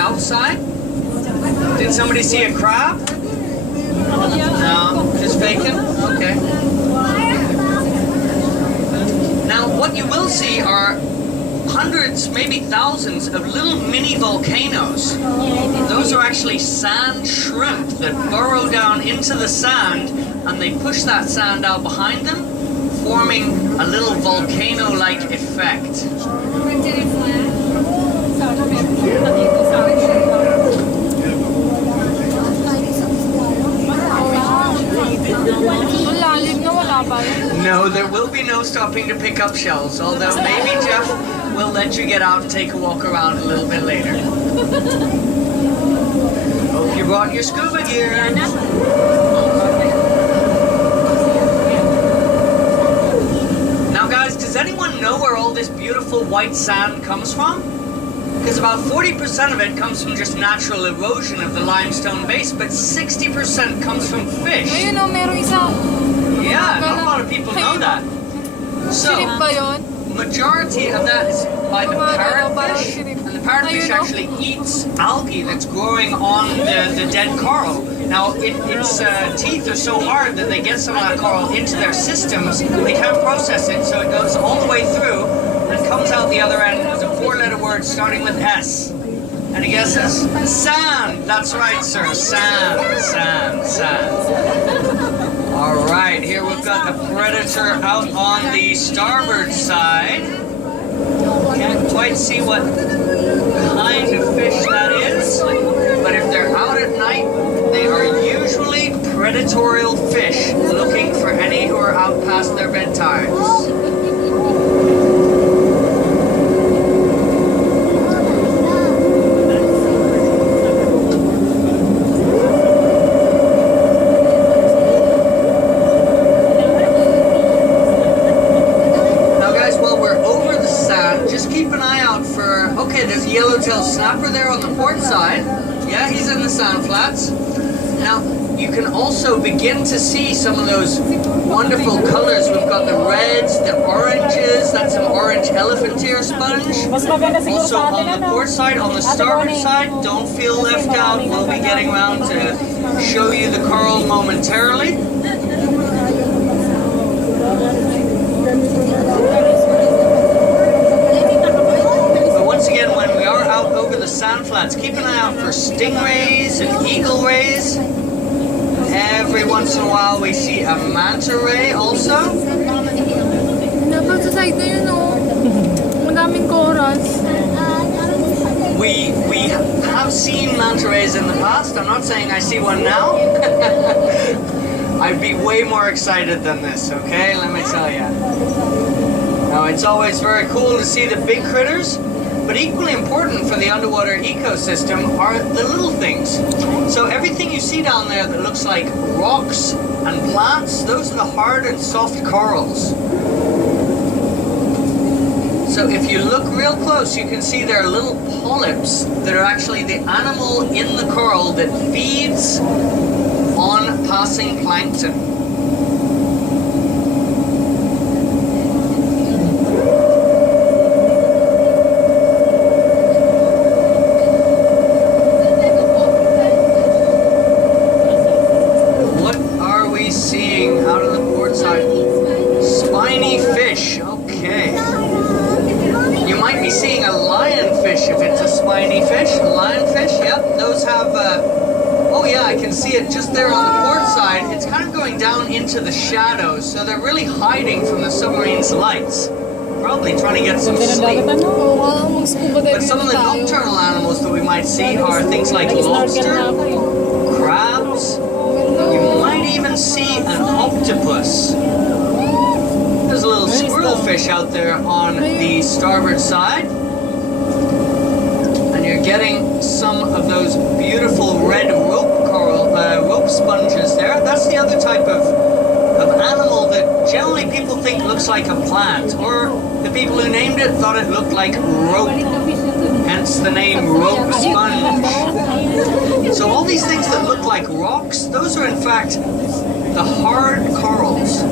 outside? Did somebody see a crab? No, just faking? Okay. Now, what you will see are hundreds, maybe thousands of little mini volcanoes. Those are actually sand shrimp that burrow down into the sand and they push that sand out behind them, forming a little volcano-like effect. No, there will be no stopping to pick up shells, although maybe Jeff will let you get out and take a walk around a little bit later. Hope you brought your scuba gear. Now guys, does anyone know where all this beautiful white sand comes from? Because about 40% of it comes from just natural erosion of the limestone base, but 60% comes from fish. Yeah, not a lot of people know that. So, majority of that is by the parrotfish, and the parrotfish actually eats algae that's growing on the dead coral. Now, its teeth are so hard that they get some of that coral into their systems, they can't process it, so it goes all the way through and comes out the other end as a 4-letter word starting with S. Any guesses? Sand! That's right, sir. Sand, sand, sand. All right, here we've got the predator out on the starboard side. Can't quite see what kind of fish that is, but if they're out at night, they are usually predatorial fish looking for any who are out past their bedtimes. Snapper there on the port side. Yeah, he's in the sand flats. Now, you can also begin to see some of those wonderful colors. We've got the reds, the oranges, that's an orange elephant ear sponge. Also on the port side, on the starboard side, don't feel left out. We'll be getting around to show you the coral momentarily. Sand flats. Keep an eye out for stingrays and eagle rays. Every once in a while we see a manta ray also. We have seen manta rays in the past. I'm not saying I see one now. I'd be way more excited than this, okay? Let me tell you. Now, it's always very cool to see the big critters. But equally important for the underwater ecosystem are the little things. So everything you see down there that looks like rocks and plants, those are the hard and soft corals. So if you look real close, you can see there are little polyps that are actually the animal in the coral that feeds on passing plankton. Just there on the port side, it's kind of going down into the shadows, so they're really hiding from the submarine's lights. Probably trying to get some sleep. But some of the nocturnal animals that we might see are things like lobster, crabs. You might even see an octopus. There's a little squirrel fish out there on the starboard side. And you're getting some of those beautiful red rope sponges there. That's the other type of animal that generally people think looks like a plant, or the people who named it thought it looked like rope, hence the name rope sponge. So all these things that look like rocks, those are in fact the hard corals.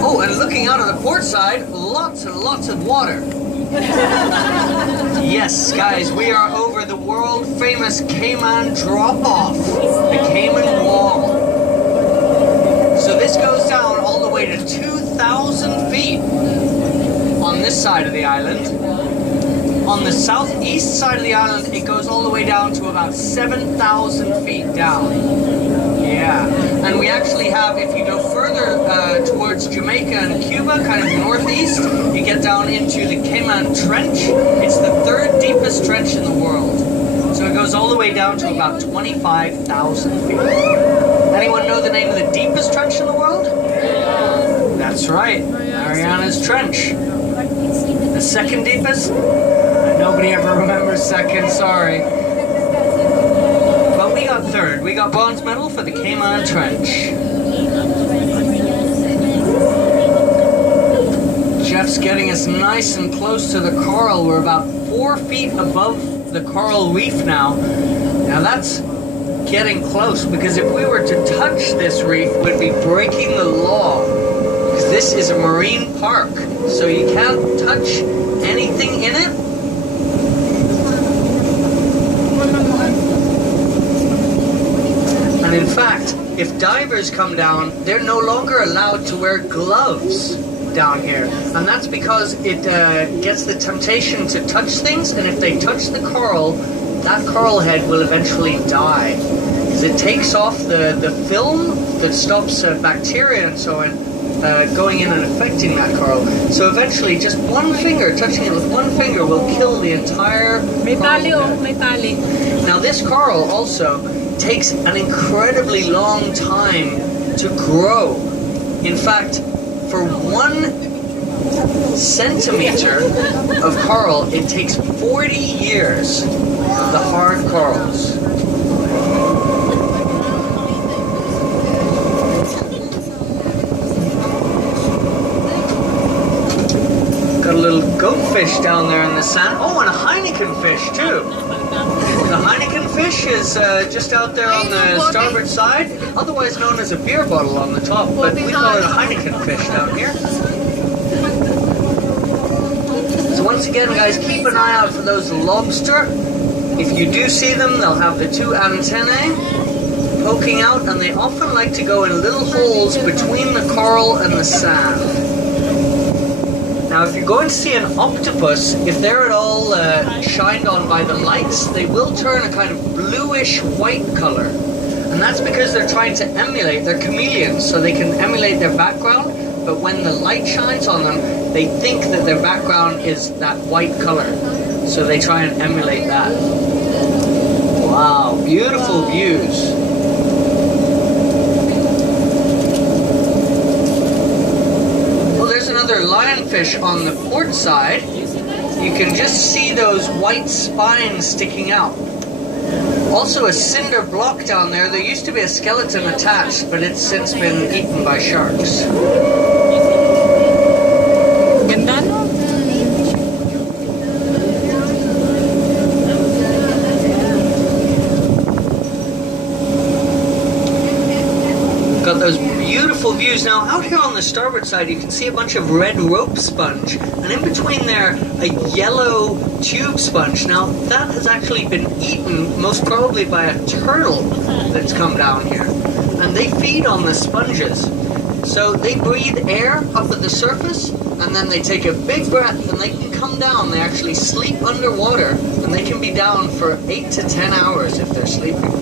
Oh, and looking out of the port side, lots and lots of water. Yes, guys, we are over the world-famous Cayman drop-off, the Cayman Wall. So this goes down all the way to 2,000 feet on this side of the island. On the southeast side of the island, it goes all the way down to about 7,000 feet down. Yeah, and we actually have, if you go further towards Jamaica and Cuba, kind of northeast, you get down into the Cayman Trench. It's the third deepest trench in the world. So it goes all the way down to about 25,000 feet. Anyone know the name of the deepest trench in the world? That's right, Mariana's Trench. The second deepest? Nobody ever remembers second, sorry. But we got third. We got bronze medal for the Cayman Trench. Jeff's getting us nice and close to the coral. We're about 4 feet above the coral reef now. Now that's getting close, because if we were to touch this reef, we'd be breaking the law. Because this is a marine park, so you can't touch anything in it. And in fact, if divers come down, they're no longer allowed to wear gloves down here. And that's because it gets the temptation to touch things, and if they touch the coral, that coral head will eventually die. Because it takes off the film that stops bacteria and so on going in and affecting that coral. So eventually, just one finger, touching it with one finger, will kill the entire coral head. Now this coral also takes an incredibly long time to grow. In fact, for 1 centimeter of coral, it takes 40 years, the hard corals. Got a little goatfish down there in the sand. Oh, and a Heineken fish too. The Heineken fish is just out there on the starboard side, otherwise known as a beer bottle on the top, but we call it a Heineken fish down here. So once again, guys, keep an eye out for those lobster. If you do see them, they'll have the 2 antennae poking out, and they often like to go in little holes between the coral and the sand. Now, if you're going to see an octopus, if they're at all shined on by the lights, they will turn a kind of bluish white color. And that's because they're trying to emulate, they're chameleons, so they can emulate their background, but when the light shines on them, they think that their background is that white color. So they try and emulate that. Wow, beautiful views. Another lionfish on the port side. You can just see those white spines sticking out. Also a cinder block down there. There used to be a skeleton attached, but it's since been eaten by sharks. Got those beautiful views. Now out here on the starboard side you can see a bunch of red rope sponge, and in between there a yellow tube sponge. Now that has actually been eaten most probably by a turtle that's come down here, and they feed on the sponges. So they breathe air up at the surface, and then they take a big breath and they can come down. They actually sleep underwater, and they can be down for 8 to 10 hours if they're sleeping.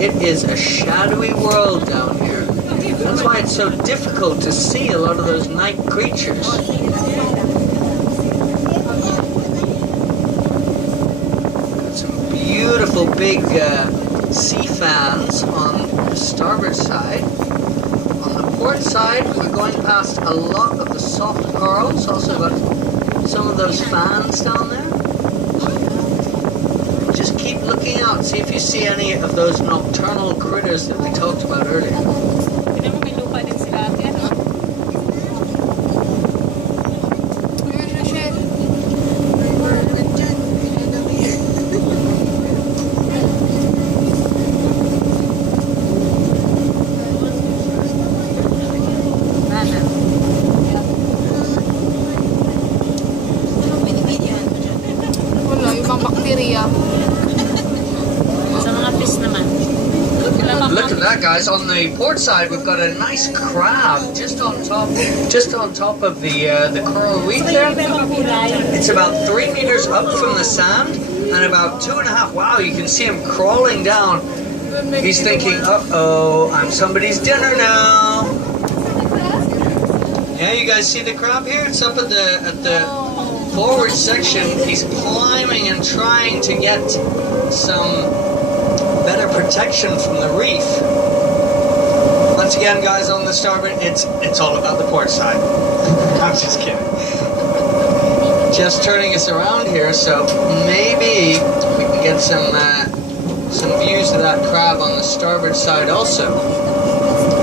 It is a shadowy world down here. That's why it's so difficult to see a lot of those night creatures. Got some beautiful big sea fans on the starboard side. On the port side, we're going past a lot of the soft corals. Also got some of those fans down there. Just keep looking out, see if you see any of those nocturnal critters that we talked about earlier. Look at that, guys. On the port side, we've got a nice crab just on top of the coral reef there. It's about 3 meters up from the sand and about 2.5. Wow, you can see him crawling down. He's thinking, uh-oh, I'm somebody's dinner now. Yeah, you guys see the crab here? It's up at the forward section. He's climbing and trying to get some better protection from the reef. Once again, guys, on the starboard, it's all about the port side. I'm just kidding. Just turning us around here, so maybe we can get some views of that crab on the starboard side also,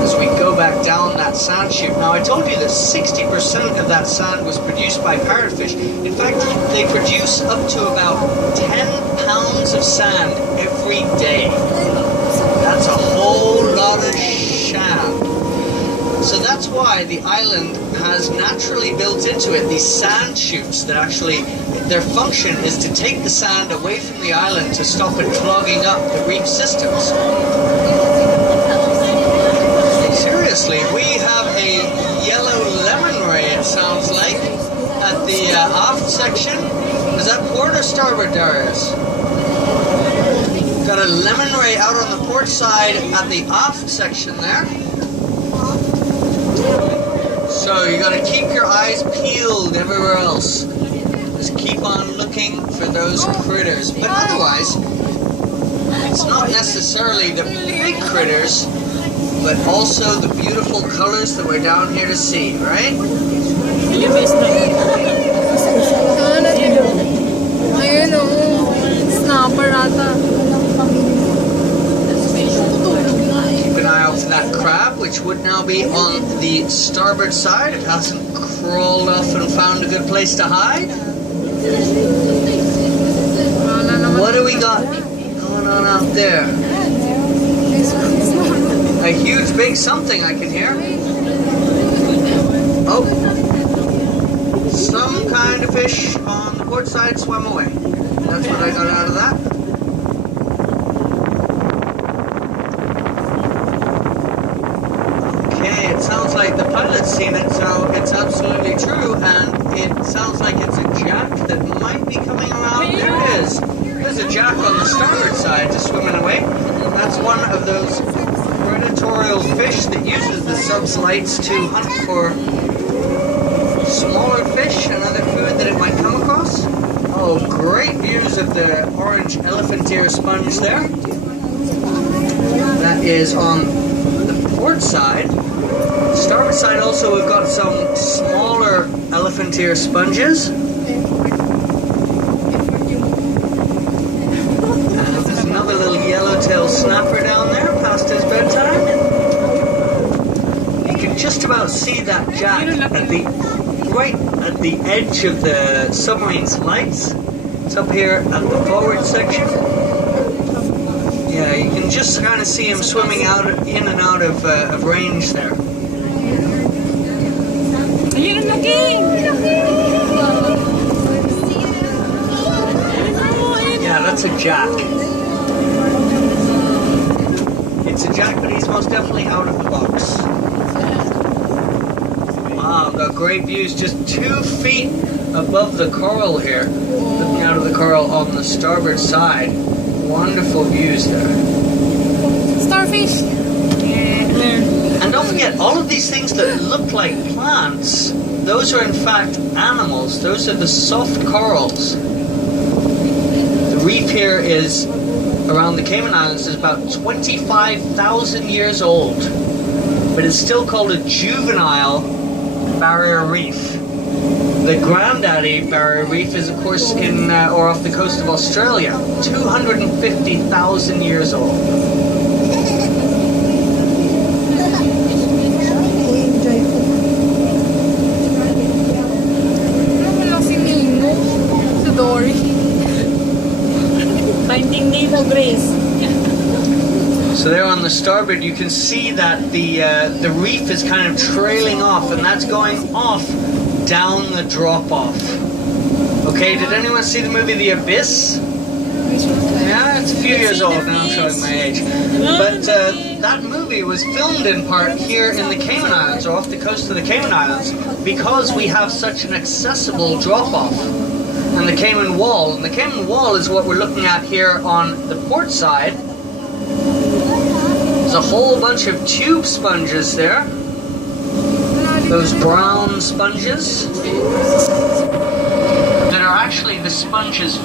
as we go back down that sand chute. Now, I told you that 60% of that sand was produced by parrotfish. In fact, they produce up to about 10 pounds of sand every day. That's a whole lot of sand. So that's why the island has naturally built into it these sand chutes that actually, their function is to take the sand away from the island to stop it clogging up the reef systems. Seriously, we have a yellow lemon ray, it sounds like, at the aft section. Is that port or starboard, Darius? Got a lemon ray out on the port side at the aft section there. So you got to keep your eyes peeled everywhere else. Just keep on looking for those critters. But otherwise, it's not necessarily the big critters, but also the beautiful colors that we're down here to see, right? Keep an eye out for that crab, which would now be on the starboard side. It hasn't crawled off and found a good place to hide. What do we got going on out there? A huge big something I can hear. Oh, some kind of fish on the port side swam away. That's what I got out of that. Okay, it sounds like the pilot's seen it, so it's absolutely true, and it sounds like it's a jack that might be coming around. There it is. There's a jack on the starboard side just swimming away. That's one of those predatorial fish that uses the sub's lights to hunt for smaller fish and other food that it might come across. Oh, great views of the orange elephant ear sponge there. That is on the port side. Starboard side also, we've got some smaller elephant ear sponges. There's another little yellowtail snapper down there past his bedtime. You can just about see that jack right at the edge of the submarine's lights. It's up here at the forward section. Yeah, you can just kind of see him swimming in and out of range there. Yeah, that's a jack. It's a jack, but he's most definitely out of the box. Wow, got great views just 2 feet above the coral here. Looking out of the coral on the starboard side. Wonderful views there. Starfish. And don't forget, all of these things that look like plants, those are in fact animals. Those are the soft corals. The reef here is, around the Cayman Islands, is about 25,000 years old. But it's still called a juvenile barrier reef. The granddaddy barrier reef is, of course, in or off the coast of Australia, 250,000 years old. Finding Nemo Grace. So there on the starboard, you can see that the reef is kind of trailing off, and that's going off down the drop-off. Okay, did anyone see the movie The Abyss? Yeah, it's a few years old now, I'm showing my age. But that movie was filmed in part here in the Cayman Islands, or off the coast of the Cayman Islands, because we have such an accessible drop-off. And the Cayman Wall. And the Cayman Wall is what we're looking at here on the port side. There's a whole bunch of tube sponges there. Those brown sponges that are actually the sponges